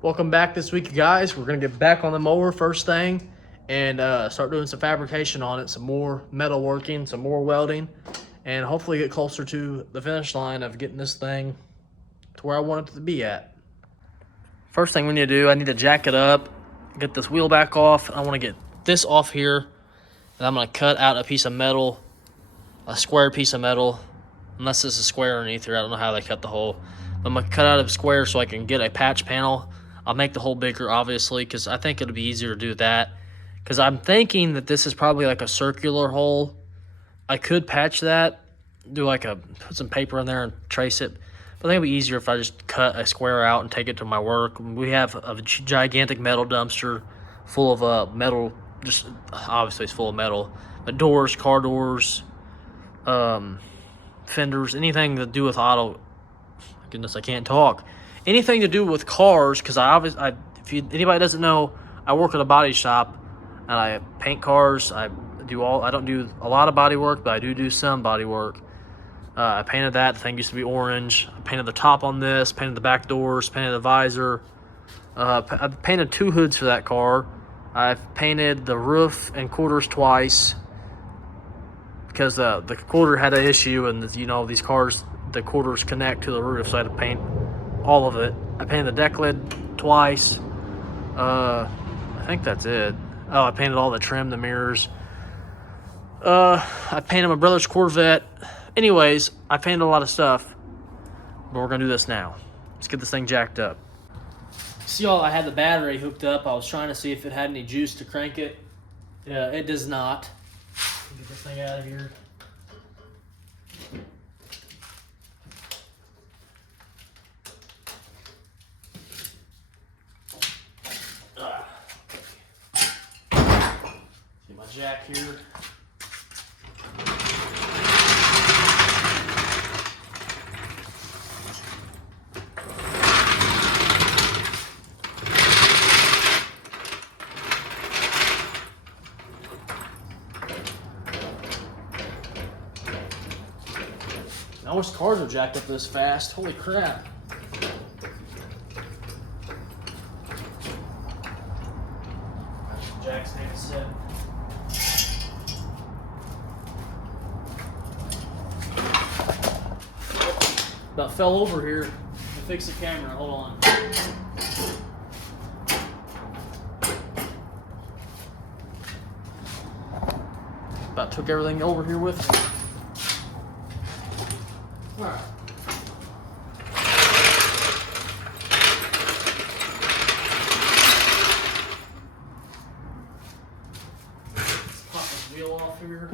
Welcome back this week, guys. We're going to get back on the mower first thing and start doing some fabrication on it, some more metal working, some more welding, and hopefully get closer to the finish line of getting this thing to where I want it to be at. First thing we need to do, I need to jack it up, get this wheel back off. I want to get this off here, and I'm going to cut out a piece of metal, a square piece of metal, unless this is square underneath here. I don't know how they cut the hole. I'm going to cut out a square so I can get a patch panel. I'll make the hole bigger, obviously, because I think it'll be easier to do that. Because I'm thinking that this is probably like a circular hole. I could patch that, put some paper in there and trace it. But I think it'd be easier if I just cut a square out and take it to my work. We have a gigantic metal dumpster full of metal, just obviously it's full of metal. But doors, car doors, fenders, anything to do with auto. Goodness, I can't talk. Anything to do with cars, because if anybody doesn't know, I work at a body shop and I paint cars. I don't do a lot of body work, but I do some body work. I painted that. The thing used to be orange. I painted the top on this, painted the back doors, painted the visor. I painted 2 hoods for that car. I've painted the roof and quarters twice because the quarter had an issue, and these cars, the quarters connect to the roof, so I had to paint all of it. I painted the deck lid twice. I think that's it. Oh, I painted all the trim, the mirrors. I painted my brother's Corvette. Anyways, I painted a lot of stuff, but we're gonna do this now. Let's get this thing jacked up. See, y'all, I had the battery hooked up. I was trying to see if it had any juice to crank it. It does not. Get this thing out of here. Get my jack here. I wish cars were jacked up this fast. Holy crap. Jack's staying set. About fell over here to fix the camera. Hold on. About took everything over here with me. All right. Let's pop this wheel off here.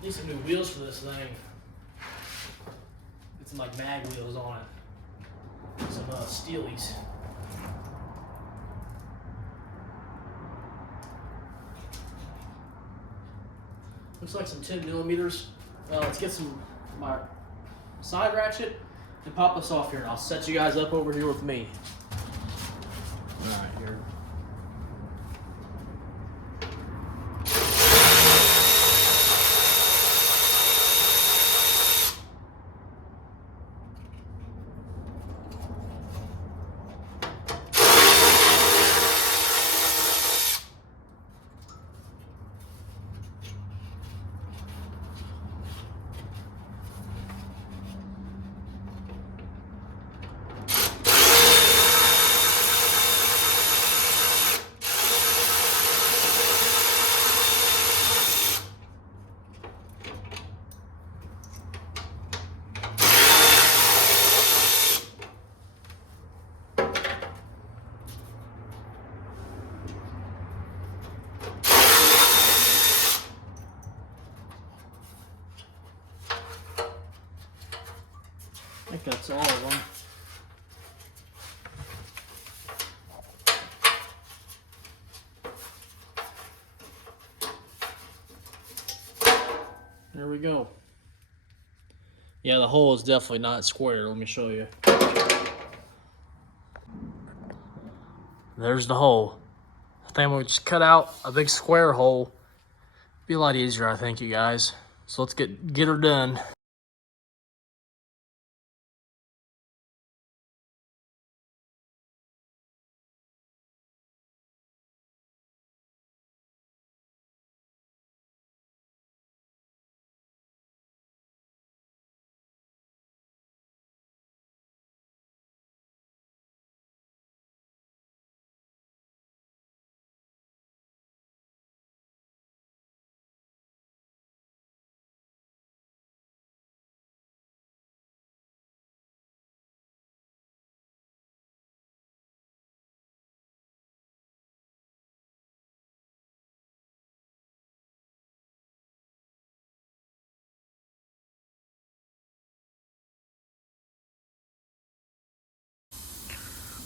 Need some new wheels for this thing. Get some like mag wheels on it. Some Steelies. Looks like some 10 millimeters. Let's get my side ratchet and pop this off here, and I'll set you guys up over here with me. All right, here. I think that's all of them. There we go. Yeah, the hole is definitely not square. Let me show you. There's the hole. I think we'll just cut out a big square hole. Be a lot easier, I think, you guys. So let's get her done.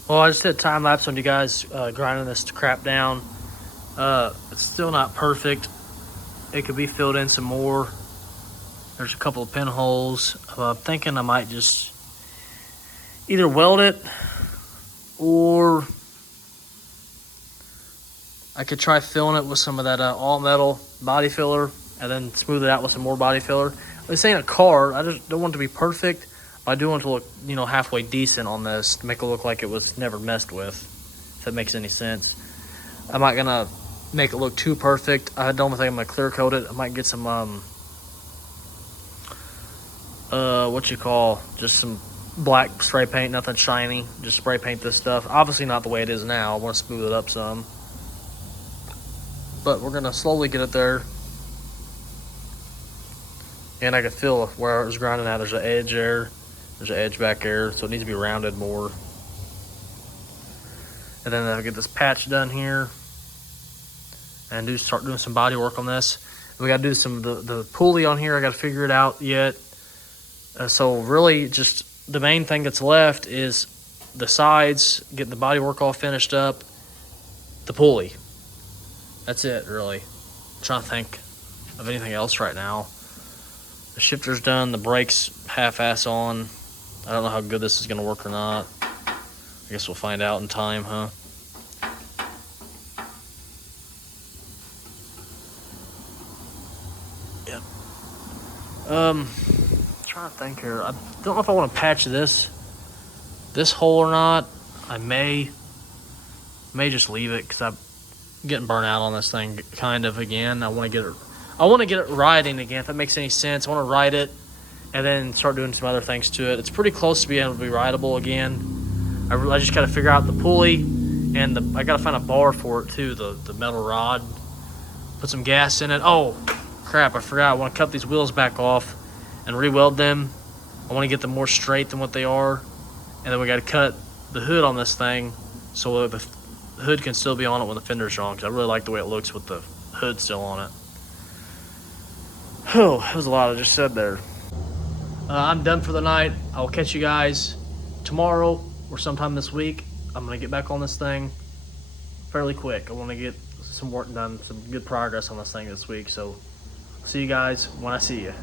Well, I just did a time lapse on you guys grinding this crap down. It's still not perfect. It could be filled in some more. There's a couple of pinholes. I'm thinking I might just either weld it or I could try filling it with some of that all metal body filler and then smooth it out with some more body filler. This ain't a car. I just don't want it to be perfect. But I do want it to look, you know, halfway decent on this to make it look like it was never messed with, if that makes any sense. I'm not gonna make it look too perfect. I don't think I'm gonna clear coat it. I might get some just some black spray paint, nothing shiny. Just spray paint this stuff. Obviously not the way it is now. I want to smooth it up some. But we're gonna slowly get it there. And I can feel where I was grinding at. There's an edge there. There's an edge back there, so it needs to be rounded more. And then I'll get this patch done here and start doing some body work on this. We got to do some the pulley on here. I got to figure it out yet. So really, just the main thing that's left is the sides, getting the body work all finished up, the pulley. That's it, really. I'm trying to think of anything else right now. The shifter's done. The brakes half-ass on. I don't know how good this is going to work or not. I guess we'll find out in time, huh? Yep. Trying to think here. I don't know if I want to patch this hole or not. I may just leave it because I'm getting burnt out on this thing kind of again. I want to get it riding again, if that makes any sense. I want to ride it and then start doing some other things to it. It's pretty close to being able to be rideable again. I just got to figure out the pulley and I got to find a bar for it too, the metal rod. Put some gas in it. Oh, crap, I forgot. I want to cut these wheels back off and re-weld them. I want to get them more straight than what they are. And then we got to cut the hood on this thing so the hood can still be on it when the fender's on, because I really like the way it looks with the hood still on it. Oh, that was a lot I just said there. I'm done for the night. I'll catch you guys tomorrow or sometime this week. I'm going to get back on this thing fairly quick. I want to get some work done, some good progress on this thing this week. So, see you guys when I see you.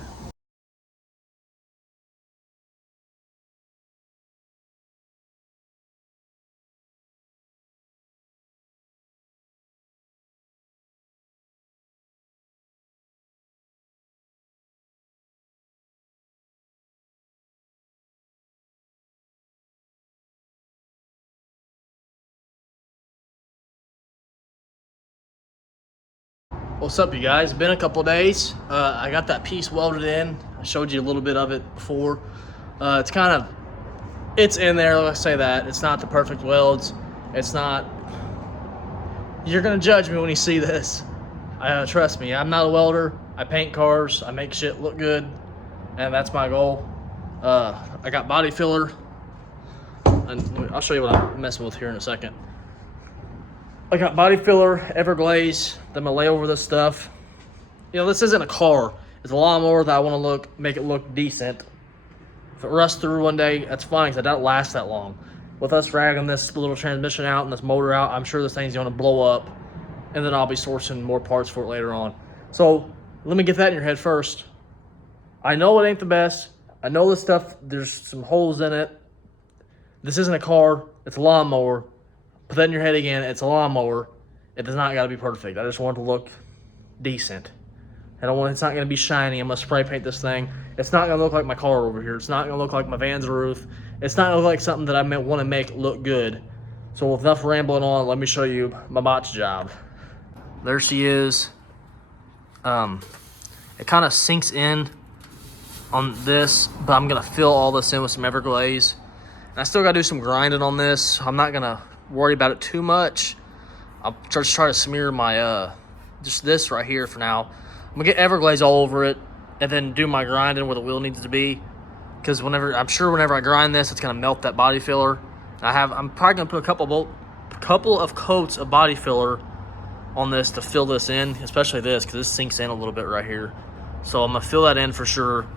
What's up, you guys? Been a couple days. I got that piece welded in. I showed you a little bit of it before. It's in there, let's say that. It's not the perfect welds. It's not, you're gonna judge me when you see this. Trust me, I'm not a welder. I paint cars, I make shit look good, and that's my goal. I got body filler, and I'll show you what I'm messing with here in a second. I got body filler, Everglaze. Then I'm gonna lay over this stuff. You know, this isn't a car. It's a lawnmower that I want to make it look decent. If it rusts through one day, that's fine, because it doesn't last that long. With us dragging this little transmission out and this motor out, I'm sure this thing's gonna blow up, and then I'll be sourcing more parts for it later on. So let me get that in your head first. I know it ain't the best. I know this stuff, there's some holes in it. This isn't a car, it's a lawnmower. Put that in your head again, it's a lawnmower. It does not gotta be perfect. I just want it to look decent. It's not gonna be shiny. I'm gonna spray paint this thing. It's not gonna look like my car over here. It's not gonna look like my van's roof. It's not gonna look like something that I want to make look good. So with enough rambling on, let me show you my botch job. There she is. It kind of sinks in on this, but I'm gonna fill all this in with some Everglaze. And I still gotta do some grinding on this. I'm not gonna worry about it too much. I'll just try to smear my just this right here for now. I'm gonna get Everglaze all over it and then do my grinding where the wheel needs to be. Because I'm sure whenever I grind this, it's gonna melt that body filler. I'm probably gonna put a couple of coats of body filler on this to fill this in, especially this, because this sinks in a little bit right here. So I'm gonna fill that in for sure.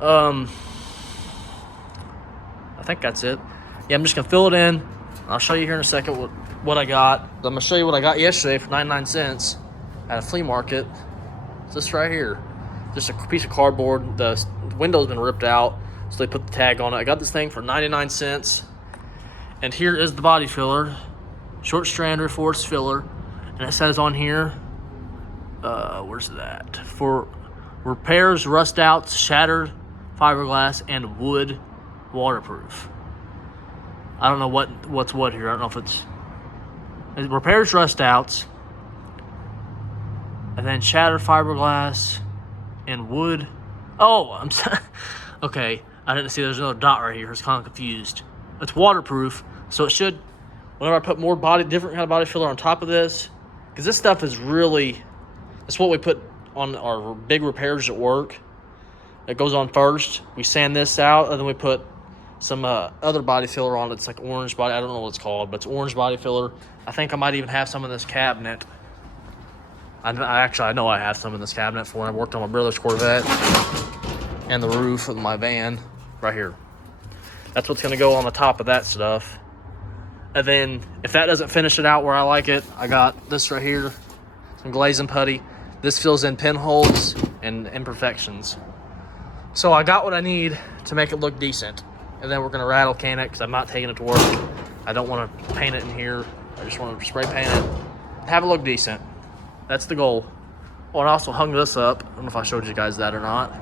I think that's it. Yeah, I'm just gonna fill it in. I'll show you here in a second what I got. I'm gonna show you what I got yesterday for 99 cents at a flea market. It's this right here. Just a piece of cardboard. The window's been ripped out, so they put the tag on it. I got this thing for 99 cents. And here is the body filler. Short strand reinforced filler. And it says on here, where's that? For repairs, rust outs, shattered fiberglass, and wood waterproof. I don't know what's what here. I don't know if it's repairs, rust outs, and then shattered fiberglass and wood. Oh, I'm sorry. Okay, I didn't see there's another dot right here. I was kind of confused. It's waterproof, so it should, whenever I put more different kind of body filler on top of this, because this stuff is really, that's what we put on our big repairs at work. It goes on first. We sand this out, and then we put some other body filler on it. It's like orange body. I don't know what it's called, but it's orange body filler. I think I might even have some in this cabinet. I know I have some in this cabinet for when I worked on my brother's Corvette and the roof of my van right here. That's what's going to go on the top of that stuff. And then if that doesn't finish it out where I like it, I got this right here, some glaze and putty. This fills in pinholes and imperfections. So I got what I need to make it look decent. And then we're gonna rattle can it because I'm not taking it to work. I don't want to paint it in here. I just want to spray paint it, have it look decent. That's the goal. Oh, and I also hung this up. I don't know if I showed you guys that or not.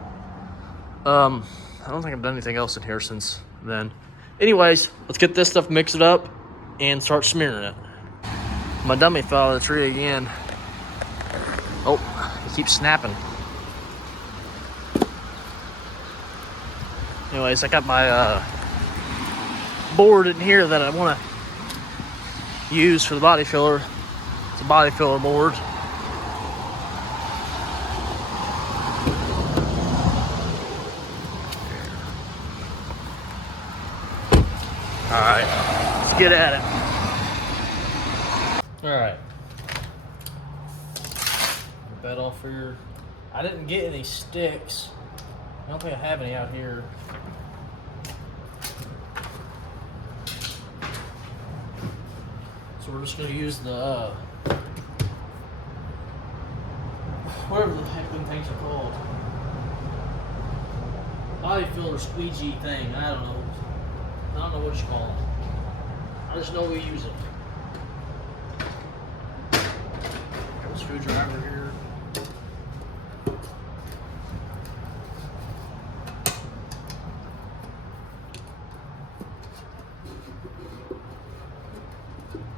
I don't think I've done anything else in here since then. Anyways, let's get this stuff, mix it up, and start smearing it. My dummy fell out of the tree again. Oh, he keeps snapping. Anyways, I got my board in here that I want to use for the body filler. It's a body filler board. Alright, let's get at it. Alright. Bed off here. I didn't get any sticks. I don't think I have any out here. So we're just going to use the, whatever the heck them things are called. Body filler squeegee thing. I don't know what you call it. I just know we use it. Got a screwdriver here.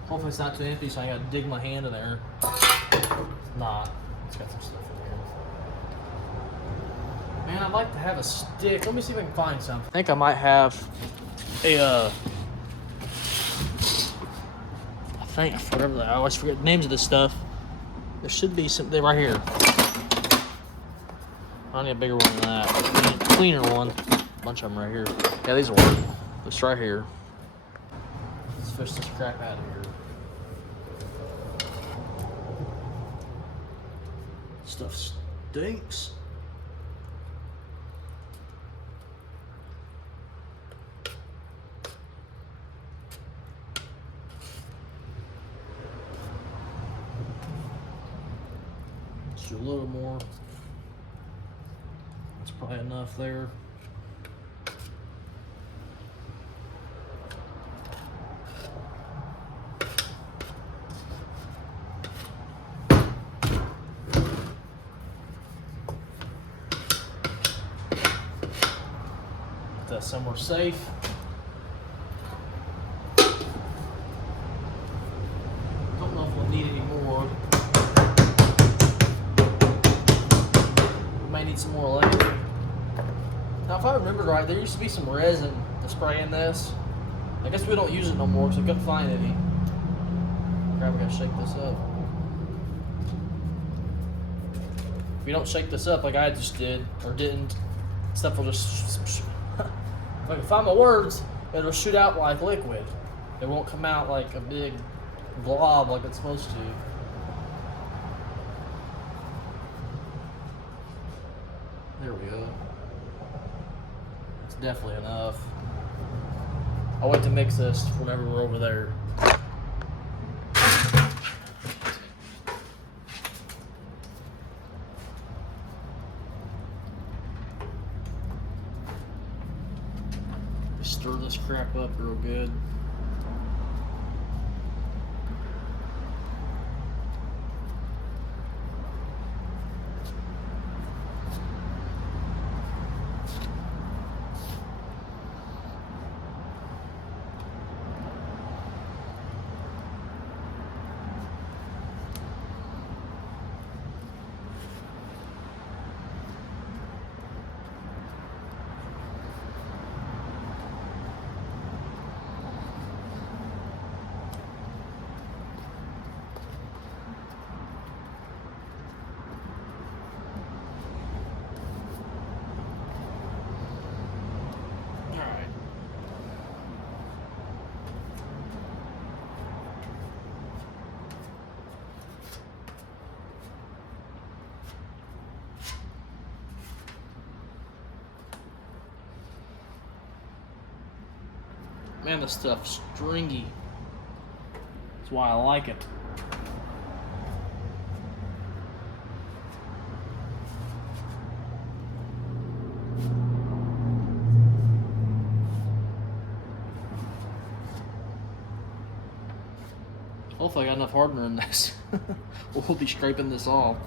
Hopefully it's not too empty, so I gotta dig my hand in there. It's not. It's got some stuff in there. Man, I'd like to have a stick. Let me see if I can find something. I think I might have a, I always forget the names of this stuff. There should be something right here. I need a bigger one than that. I need a cleaner one. A bunch of them right here. Yeah, these will work. This right here. Let's fish this crap out of here. Stuff stinks. Let's do a little more. Probably enough there. Put that somewhere safe. Don't know if we'll need any more. We may need some more later. Now, if I remember right, there used to be some resin to spray in this. I guess we don't use it no more because I couldn't find any. Crap, we gotta shake this up. If you don't shake this up like I just did, or didn't, stuff will just... If I can find my words, it'll shoot out like liquid. It won't come out like a big glob like it's supposed to. There we go. It's definitely enough. I'll wait to mix this whenever we're over there. Stir this crap up real good. Man, this stuff's stringy. That's why I like it. Hopefully I got enough hardener in this. We'll be scraping this off.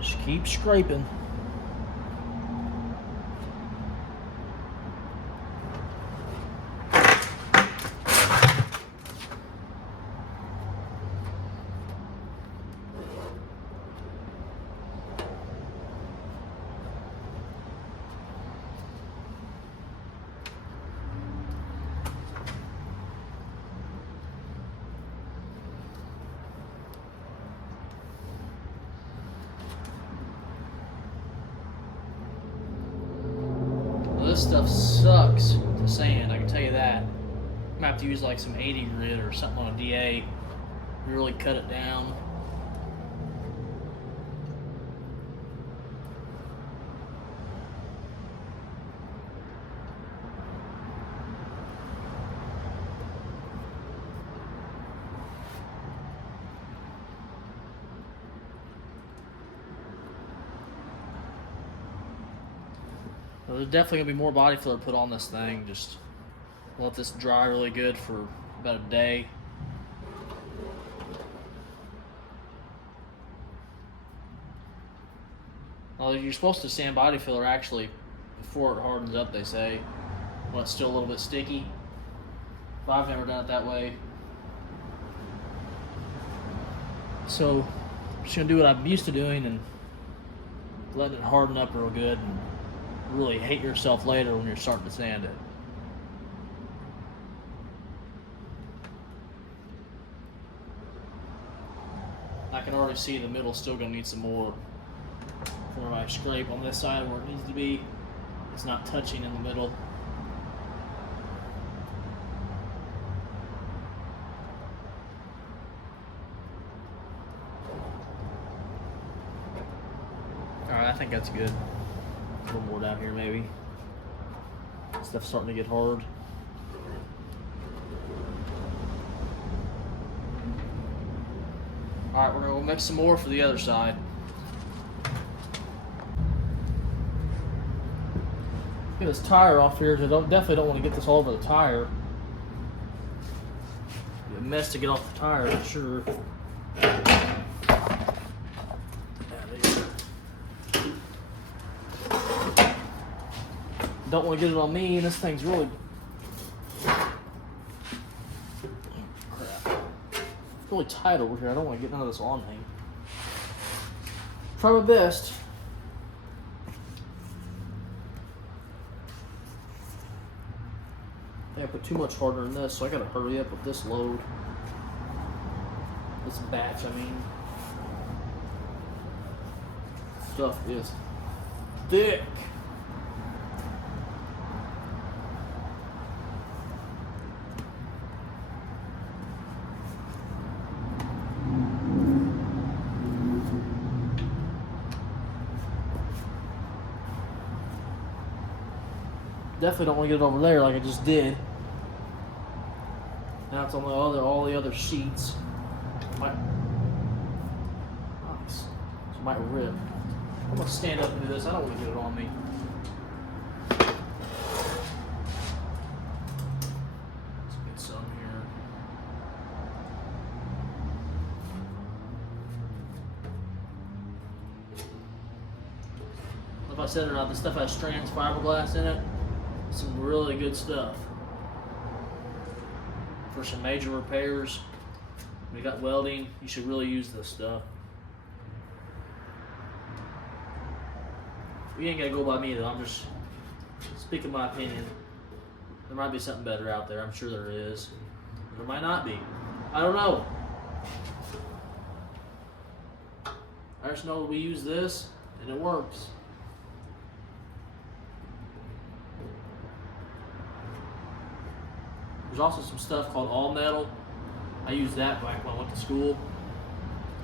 Just keep scraping. This stuff sucks to sand, I can tell you that. I'm gonna have to use like some 80 grit or something on a D8. Really cut it down. Well, there's definitely gonna be more body filler put on this thing. Just let this dry really good for about a day. Well, you're supposed to sand body filler actually before it hardens up, they say. when it's still a little bit sticky. But I've never done it that way. So I'm just gonna do what I'm used to doing and letting it harden up real good and really hate yourself later when you're starting to sand it. I can already see the middle's still gonna need some more. Where I scrape on this side where it needs to be, it's not touching in the middle. Alright, I think that's good. A little more down here maybe. Stuff's starting to get hard. Alright, we're gonna go mix some more for the other side. Get this tire off here, because I definitely don't want to get this all over the tire. Be a mess to get off the tire, for sure. Don't want to get it on me, and this thing's really... crap. It's really tight over here. I don't want to get none of this on me. Try my best. I put too much harder in this, so I gotta hurry up with this load. This batch, I mean. Stuff is thick. Definitely don't want to get it over there like I just did. Now it's on all the other sheets. Nice. So it might rip. I'm gonna stand up and do this. I don't want to get it on me. Let's get some here. If I said it or not, this stuff has strands fiberglass in it. Some really good stuff. For some major repairs, we got welding, you should really use this stuff. You ain't gotta go by me though, I'm just speaking my opinion. There might be something better out there, I'm sure there is. There might not be. I don't know. I just know we use this and it works. There's also some stuff called all metal. I used that back when I went to school.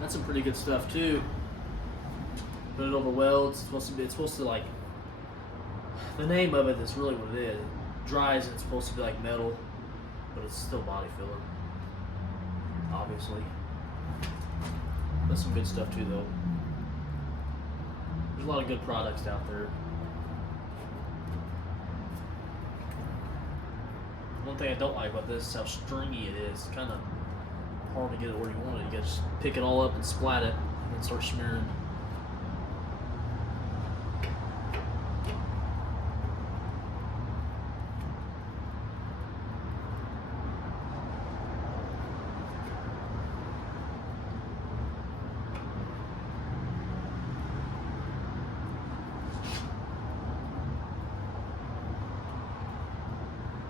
That's some pretty good stuff too. Put it over welds. It's supposed to like, the name of it is really what it is. It dries and it's supposed to be like metal, but it's still body filler, obviously. That's some good stuff too though. There's a lot of good products out there. One thing I don't like about this is how stringy it is. It's kind of hard to get it where you want it. You gotta just pick it all up and splat it and then start smearing.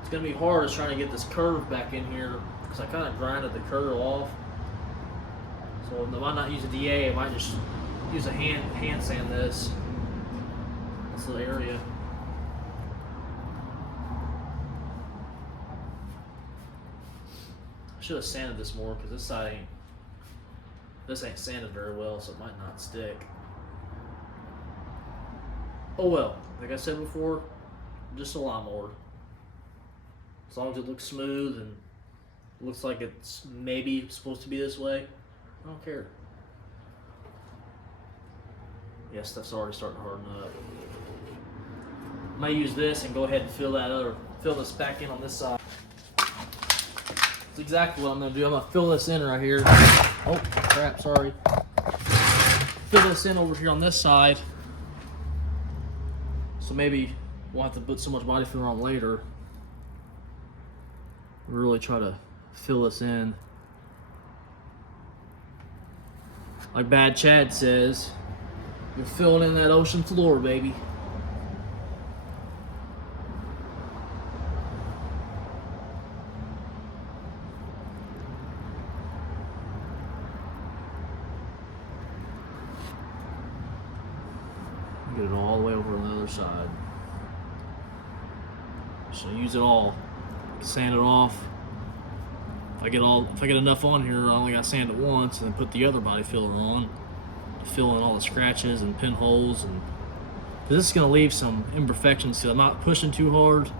It's gonna be hard is trying to get this curve back in here because I kind of grinded the curve off. So I might not use a DA. I might just use a hand sand this little area. I should have sanded this more because this side ain't sanded very well, so it might not stick. Oh well, like I said before, just a lawnmower. As long as it looks smooth and looks like it's maybe supposed to be this way, I don't care. Yeah, stuff's already starting to harden up. I might use this and go ahead and fill this back in on this side. That's exactly what I'm gonna do. I'm gonna fill this in right here. Oh crap, sorry. Fill this in over here on this side. So maybe won't have to put so much body filler on later. Really try to fill this in. Like Bad Chad says, you're filling in that ocean floor, baby. Get it all the way over on the other side. So use it all. Sand it off. If I get enough on here, I only got to sand it once, and then put the other body filler on to fill in all the scratches and pinholes. And because this is going to leave some imperfections, because I'm not pushing too hard.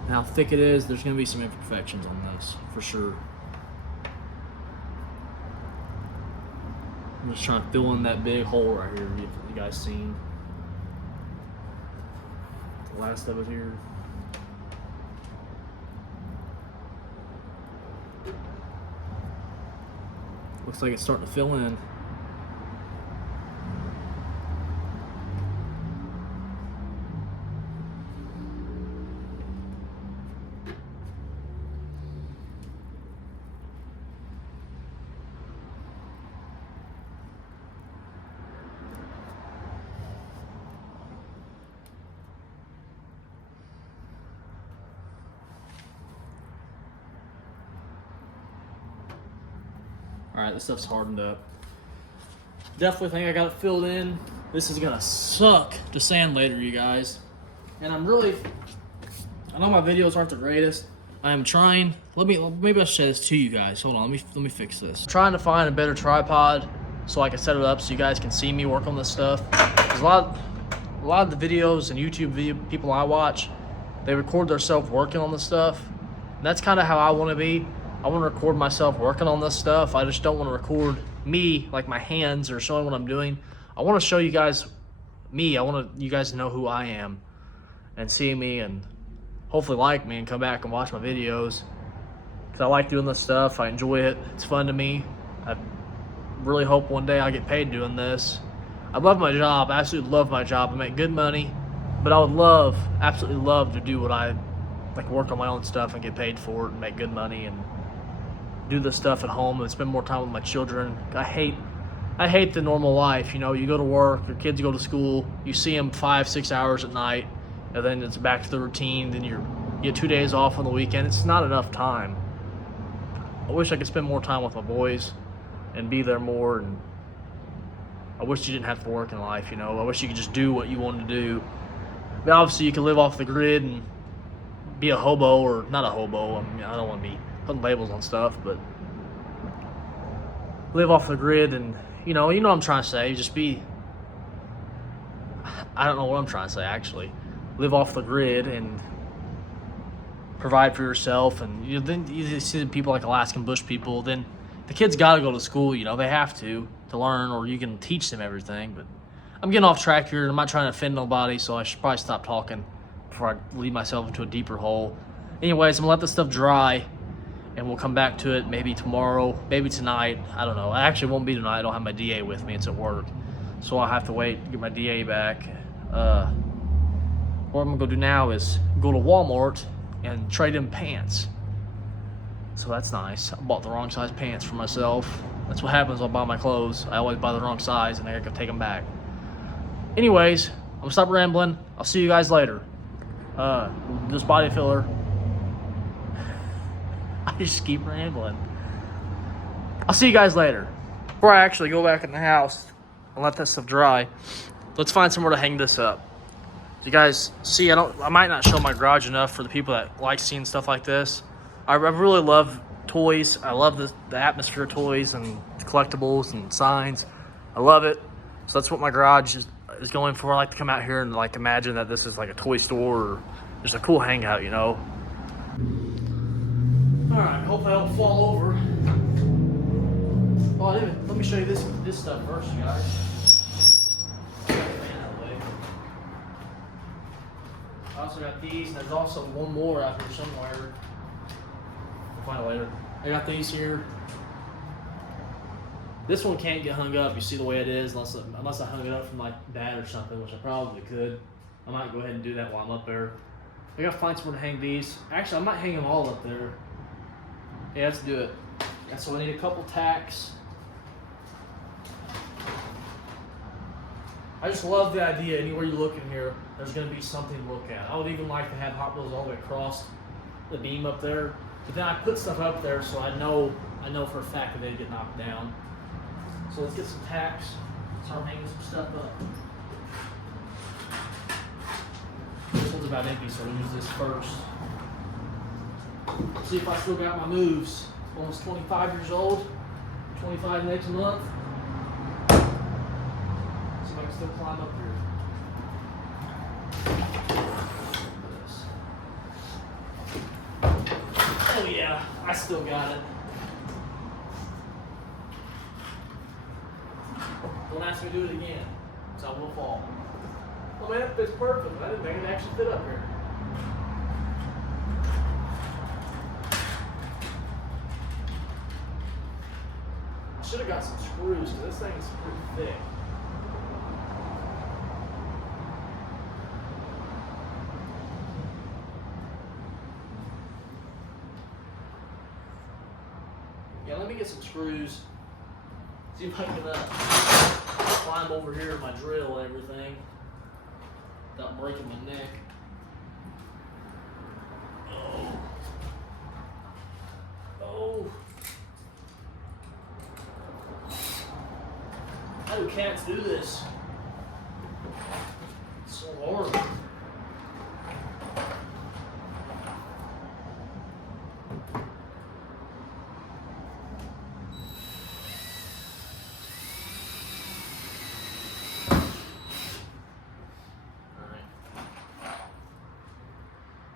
And how thick it is, there's going to be some imperfections on this for sure. I'm just trying to fill in that big hole right here. You guys seen the last of it here. Looks like it's starting to fill in. Alright, this stuff's hardened up. Definitely think I got it filled in. This is gonna suck to sand later, you guys. And I know my videos aren't the greatest. I am trying, maybe I'll show this to you guys. Hold on, let me fix this. I'm trying to find a better tripod so I can set it up so you guys can see me work on this stuff. Because a lot of the videos and YouTube people I watch, they record themselves working on this stuff. And that's kind of how I want to be. I want to record myself working on this stuff. I just don't want to record me, like my hands or showing what I'm doing. I want to show you guys me. I want you guys to know who I am and see me and hopefully like me and come back and watch my videos. Because I like doing this stuff. I enjoy it. It's fun to me. I really hope one day I get paid doing this. I love my job. I absolutely love my job. I make good money. But I would absolutely love to do what I like, work on my own stuff and get paid for it and make good money and do this stuff at home and spend more time with my children. I hate the normal life. You know, you go to work, your kids go to school, you see them 5-6 hours at night, and then it's back to the routine. Then you get 2 days off on the weekend. It's not enough time. I wish I could spend more time with my boys and be there more. And I wish you didn't have to work in life. You know, I wish you could just do what you wanted to do. But obviously, you can live off the grid and be a hobo, or not a hobo. I mean, I don't want to be putting labels on stuff, but live off the grid and you know what I'm trying to say. Just be, I don't know what I'm trying to say actually. Live off the grid and provide for yourself. And then you see people like Alaskan bush people. Then the kids got to go to school. You know, they have to learn, or you can teach them everything. But I'm getting off track here. I'm not trying to offend nobody, so I should probably stop talking before I lead myself into a deeper hole. Anyways, I'm gonna let this stuff dry. And we'll come back to it maybe tomorrow, maybe tonight. I don't know. I actually won't be tonight. I don't have my DA with me. It's at work. So I'll have to wait to get my DA back. What I'm going to go do now is go to Walmart and trade in pants. So that's nice. I bought the wrong size pants for myself. That's what happens when I buy my clothes. I always buy the wrong size and I got to take them back. Anyways, I'm going to stop rambling. I'll see you guys later. This body filler. I just keep rambling. I'll see you guys later. Before I actually go back in the house and let this stuff dry, let's find somewhere to hang this up. You guys see, I might not show my garage enough for the people that like seeing stuff like this. I really love toys. I love the atmosphere of toys and collectibles and signs. I love it. So that's what my garage is going for. I like to come out here and like imagine that this is like a toy store or just a cool hangout, you know. Alright, hopefully I don't fall over. Oh, let me show you this stuff first, you guys. I also got these, and there's also one more out here somewhere. We'll find it later. I got these here. This one can't get hung up. You see the way it is, unless I hung it up from like that or something, which I probably could. I might go ahead and do that while I'm up there. I gotta find somewhere to hang these. Actually, I might hang them all up there. Yeah, let's do it. Yeah, so I need a couple tacks. I just love the idea. Anywhere you look in here, there's going to be something to look at. I would even like to have Hot Wheels all the way across the beam up there. But then I put stuff up there so I know for a fact that they get knocked down. So let's get some tacks. Start hanging some stuff up. This one's about empty, so we'll use this first. See if I still got my moves. Almost 25 years old. 25 next month. See if I can still climb up here. Oh yeah, I still got it. Don't ask me to do it again, so I will fall. Oh man, that fits perfect. I didn't think it actually fit up here. I should have got some screws because this thing is pretty thick. Yeah, let me get some screws. See if I can climb over here in my drill and everything without breaking my neck. Oh. Oh. How do cats do this? It's so hard.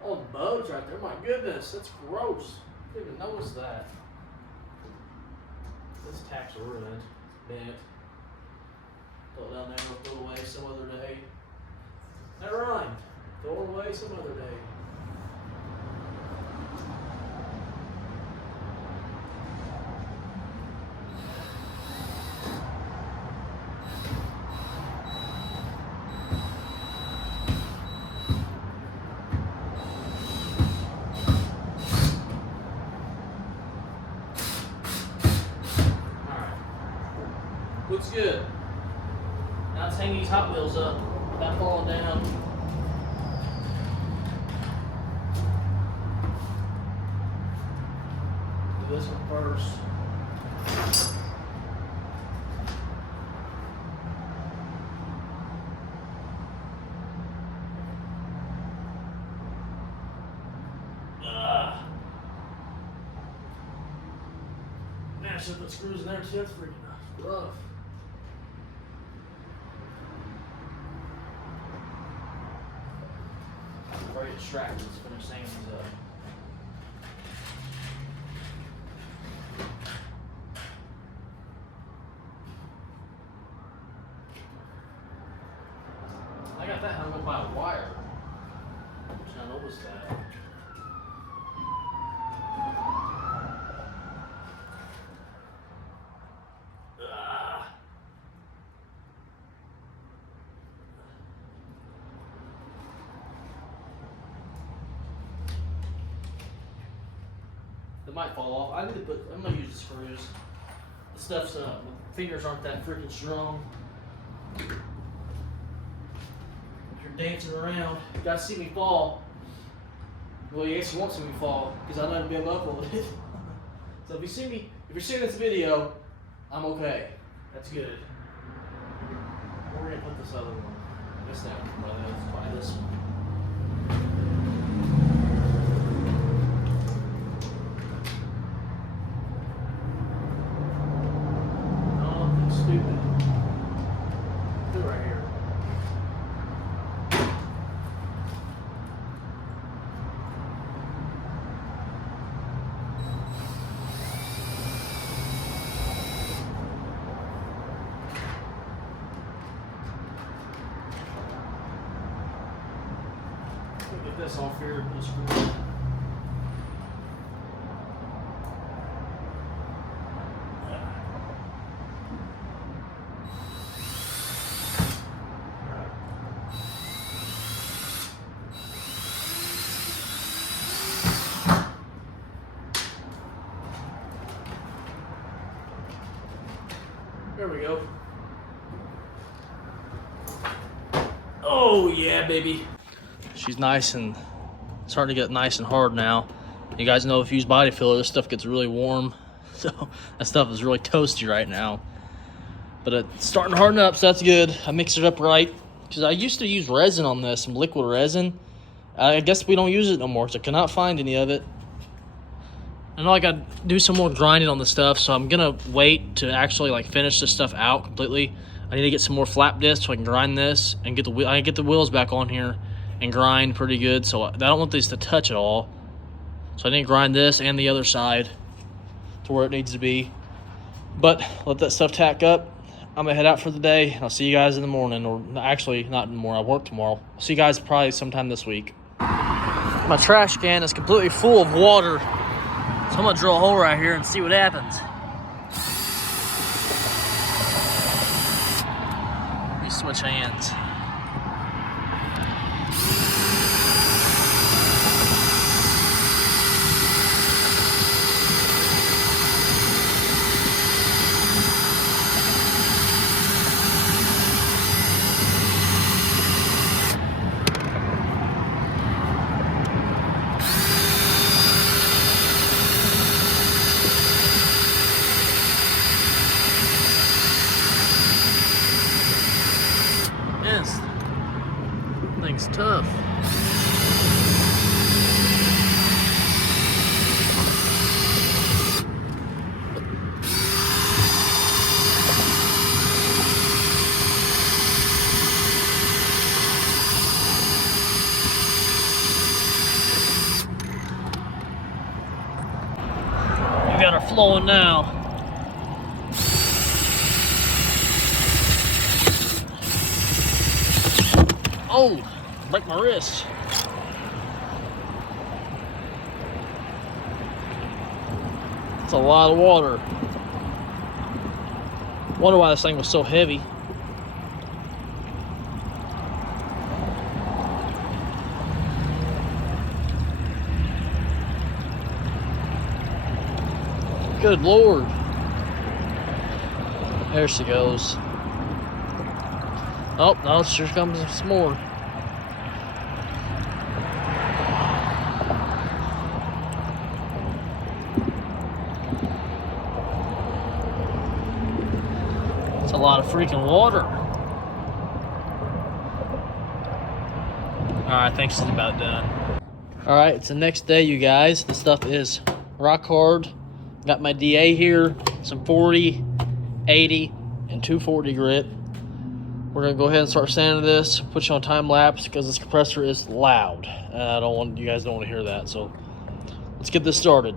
Oh, the bugs right there. My goodness, that's gross. I didn't even notice that. This tack's ruined. Bent. Throw it down there, throw it away some other day. That rhymed. Throw it away some other day. Looks good. Now let's hang these Hot Wheels up without falling down. Do this one first. Man, I should put screws in there too. That's freaking rough. Very distracted to finish hanging these up. I got that hung up by a wire. I noticed that. It might fall off. I'm gonna use the screws. The stuff's my fingers aren't that freaking strong. If you're dancing around, you gotta see me fall. Well, you actually won't see me fall because I let it build up a little bit. So if you're seeing this video, I'm okay. That's good. We're gonna put this other one. This down. Let's try this one. Stupid. Do it right here. Get this off here. This screw. Yeah, baby. She's nice and starting to get nice and hard now. You guys know if you use body filler, this stuff gets really warm. So that stuff is really toasty right now. But it's starting to harden up, so that's good. I mixed it up right. Because I used to use resin on this, some liquid resin. I guess we don't use it no more, so I cannot find any of it. I know I got to do some more grinding on the stuff, so I'm going to wait to actually like finish this stuff out completely. I need to get some more flap discs so I can grind this and get the wheels back on here and grind pretty good. So I don't want these to touch at all. So I need to grind this and the other side to where it needs to be. But let that stuff tack up. I'm gonna head out for the day, and I'll see you guys in the morning, or actually not in the morning, I work tomorrow. I'll see you guys probably sometime this week. My trash can is completely full of water, so I'm gonna drill a hole right here and see what happens. Let me switch hands. Yes, thing's tough. We got her flowing now. Oh, break my wrist. It's a lot of water. Wonder why this thing was so heavy. Good Lord. There she goes. Oh, no, sure comes some more. It's a lot of freaking water. Alright, I think she's about done. Alright, it's the next day, you guys. The stuff is rock hard. Got my DA here, some 40, 80, and 240 grit. We're gonna go ahead and start sanding this, put you on time lapse because this compressor is loud. You guys don't want to hear that. So let's get this started.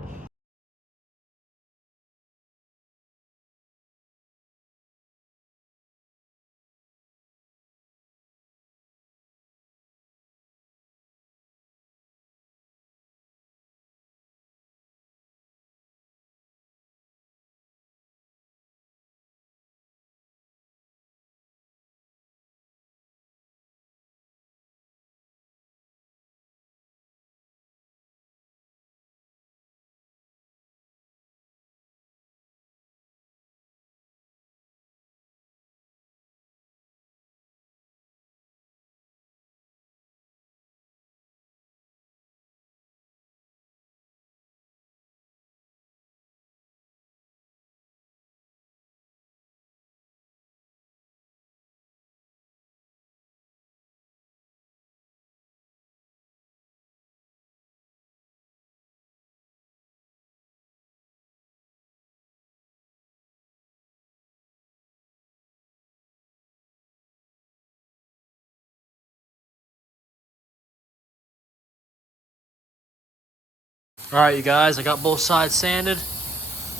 Alright, you guys, I got both sides sanded.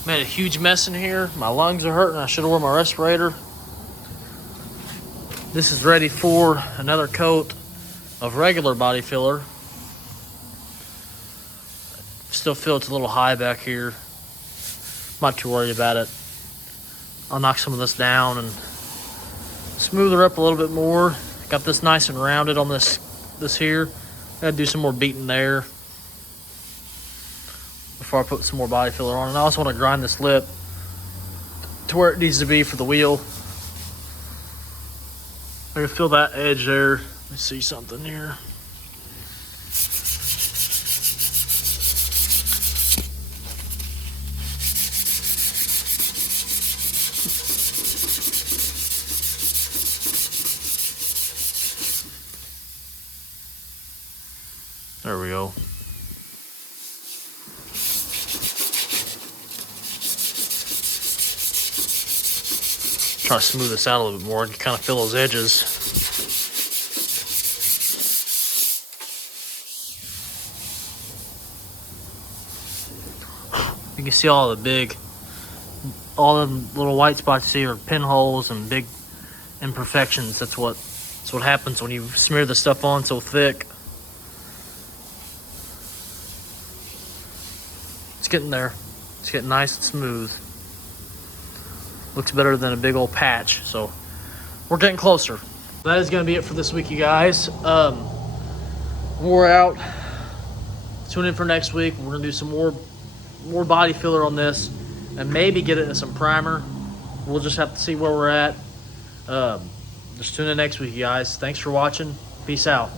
Made a huge mess in here. My lungs are hurting. I should have worn my respirator. This is ready for another coat of regular body filler. Still feel it's a little high back here. Not too worried about it. I'll knock some of this down and smooth her up a little bit more. Got this nice and rounded on this here. Gotta do some more beating there before I put some more body filler on. And I also want to grind this lip to where it needs to be for the wheel. I can feel that edge there. Let me see something here. There we go. Try to smooth this out a little bit more and kind of fill those edges. You can see all the little white spots you see are pinholes and big imperfections. That's what happens when you smear the stuff on so thick. It's getting there. It's getting nice and smooth. Looks better than a big old patch. So we're getting closer. That is going to be it for this week, you guys. We're out. Tune in for next week. We're going to do some more body filler on this and maybe get it in some primer. We'll just have to see where we're at. Just tune in next week, you guys. Thanks for watching. Peace out.